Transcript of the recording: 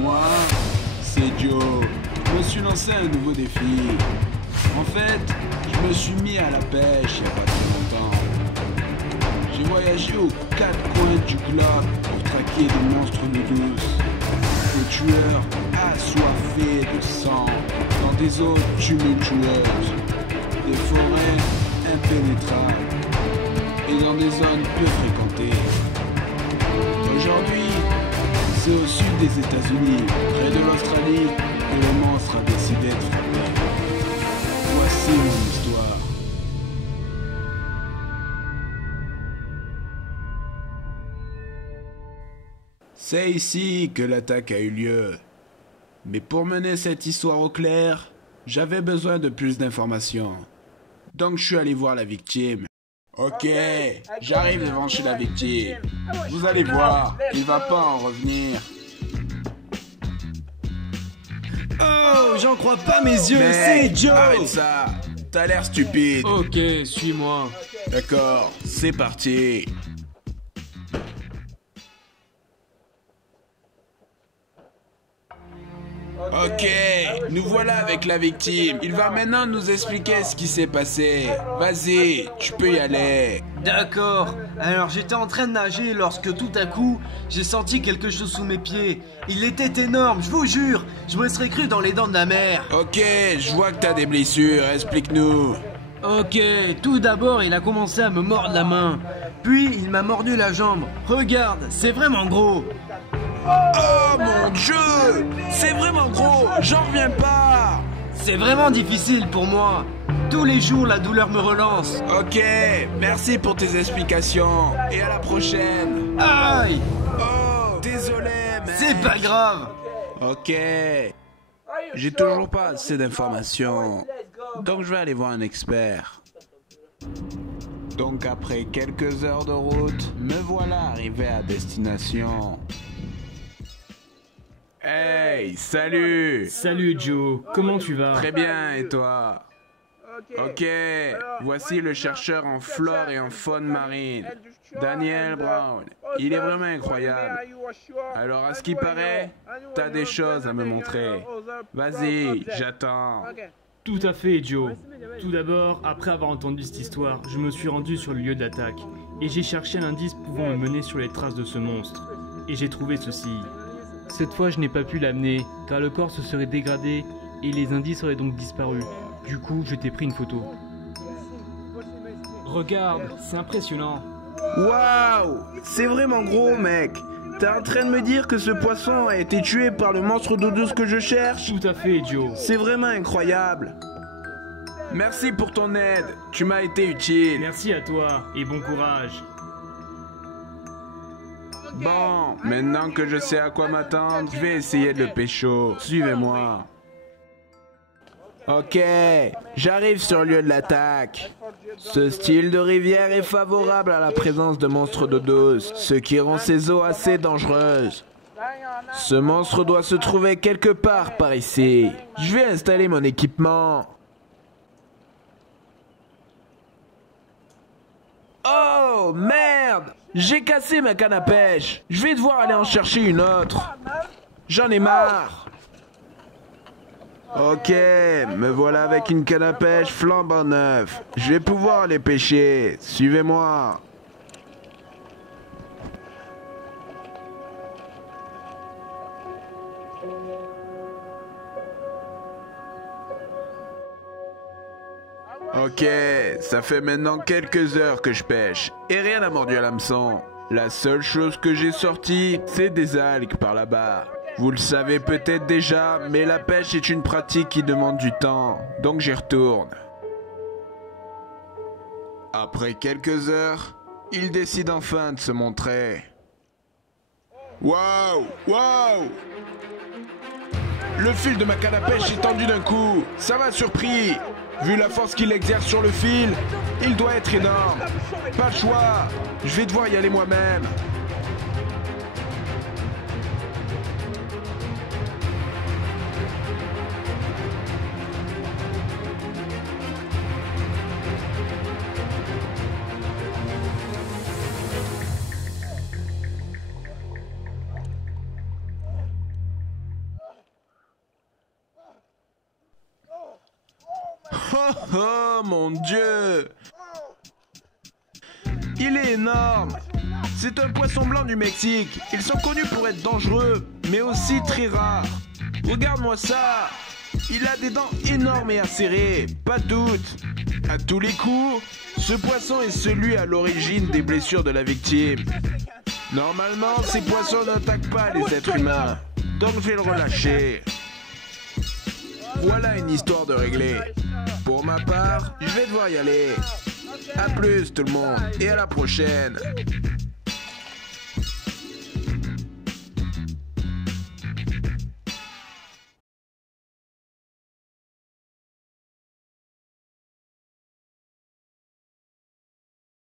Moi, c'est Joe. Je me suis lancé un nouveau défi. En fait, je me suis mis à la pêche il n'y a pas très longtemps. J'ai voyagé aux quatre coins du globe pour traquer des monstres d'eau douce. Des tueurs assoiffés de sang dans des eaux tumultueuses, des forêts impénétrables et dans des zones peu fréquentées. Aujourd'hui, c'est au sud des États-Unis, près de l'Australie, que le monstre a décidé de frapper. Voici mon histoire. C'est ici que l'attaque a eu lieu. Mais pour mener cette histoire au clair, j'avais besoin de plus d'informations. Donc je suis allé voir la victime. Ok, j'arrive devant chez la victime. Vous allez voir, il va pas en revenir. Oh, j'en crois pas mes yeux, c'est Joe! Arrête ça, t'as l'air stupide. Ok, suis-moi. D'accord, c'est parti. Ok, nous voilà avec la victime. Il va maintenant nous expliquer ce qui s'est passé. Vas-y, tu peux y aller. D'accord. Alors j'étais en train de nager lorsque tout à coup, j'ai senti quelque chose sous mes pieds. Il était énorme, je vous jure. Je me serais cru dans les dents de la mer. Ok, je vois que t'as des blessures, explique-nous. Ok, tout d'abord, il a commencé à me mordre la main. Puis, il m'a mordu la jambe. Regarde, c'est vraiment gros. Oh mon Dieu, c'est vraiment gros, j'en reviens pas. C'est vraiment difficile pour moi. Tous les jours, la douleur me relance. Ok, merci pour tes explications. Et à la prochaine. Aïe! Oh, désolé, mec. C'est pas grave. Ok. J'ai toujours pas assez d'informations. Donc je vais aller voir un expert. Donc après quelques heures de route, me voilà arrivé à destination. Hey, salut! Salut Joe, comment tu vas? Très bien, et toi? Ok, voici le chercheur en flore et en faune marine, Daniel Brown. Il est vraiment incroyable. Alors à ce qui paraît, t'as des choses à me montrer. Vas-y, j'attends. Tout à fait Joe. Tout d'abord, après avoir entendu cette histoire, je me suis rendu sur le lieu d'attaque et j'ai cherché un indice pouvant me mener sur les traces de ce monstre. Et j'ai trouvé ceci. Cette fois, je n'ai pas pu l'amener car le corps se serait dégradé et les indices auraient donc disparu. Du coup, je t'ai pris une photo. Regarde, c'est impressionnant. Waouh! C'est vraiment gros, mec! T'es en train de me dire que ce poisson a été tué par le monstre d'eau douce que je cherche? Tout à fait Joe. C'est vraiment incroyable! Merci pour ton aide, tu m'as été utile. Merci à toi et bon courage. Bon, maintenant que je sais à quoi m'attendre, je vais essayer de le pécho. Suivez-moi. Ok, j'arrive sur le lieu de l'attaque. Ce style de rivière est favorable à la présence de monstres d'eau douce, ce qui rend ces eaux assez dangereuses. Ce monstre doit se trouver quelque part par ici. Je vais installer mon équipement. Oh, merde! J'ai cassé ma canne à pêche. Je vais devoir aller en chercher une autre. J'en ai marre. Ok, me voilà avec une canne à pêche flambant neuf. Je vais pouvoir les pêcher. Suivez-moi. Ok, ça fait maintenant quelques heures que je pêche et rien n'a mordu à l'hameçon. La seule chose que j'ai sortie, c'est des algues par là-bas. Vous le savez peut-être déjà, mais la pêche est une pratique qui demande du temps, donc j'y retourne. Après quelques heures, il décide enfin de se montrer. Waouh! Waouh! Le fil de ma canne à pêche est tendu d'un coup. Ça m'a surpris. Vu la force qu'il exerce sur le fil, il doit être énorme. Pas le choix. Je vais devoir y aller moi-même. Oh oh mon Dieu! Il est énorme! C'est un poisson blanc du Mexique. Ils sont connus pour être dangereux, mais aussi très rares. Regarde-moi ça! Il a des dents énormes et acérées, pas de doute. À tous les coups, ce poisson est celui à l'origine des blessures de la victime. Normalement, ces poissons n'attaquent pas les êtres humains, donc je vais le relâcher. Voilà une histoire de régler. Pour ma part, je vais devoir y aller. A plus tout le monde, et à la prochaine.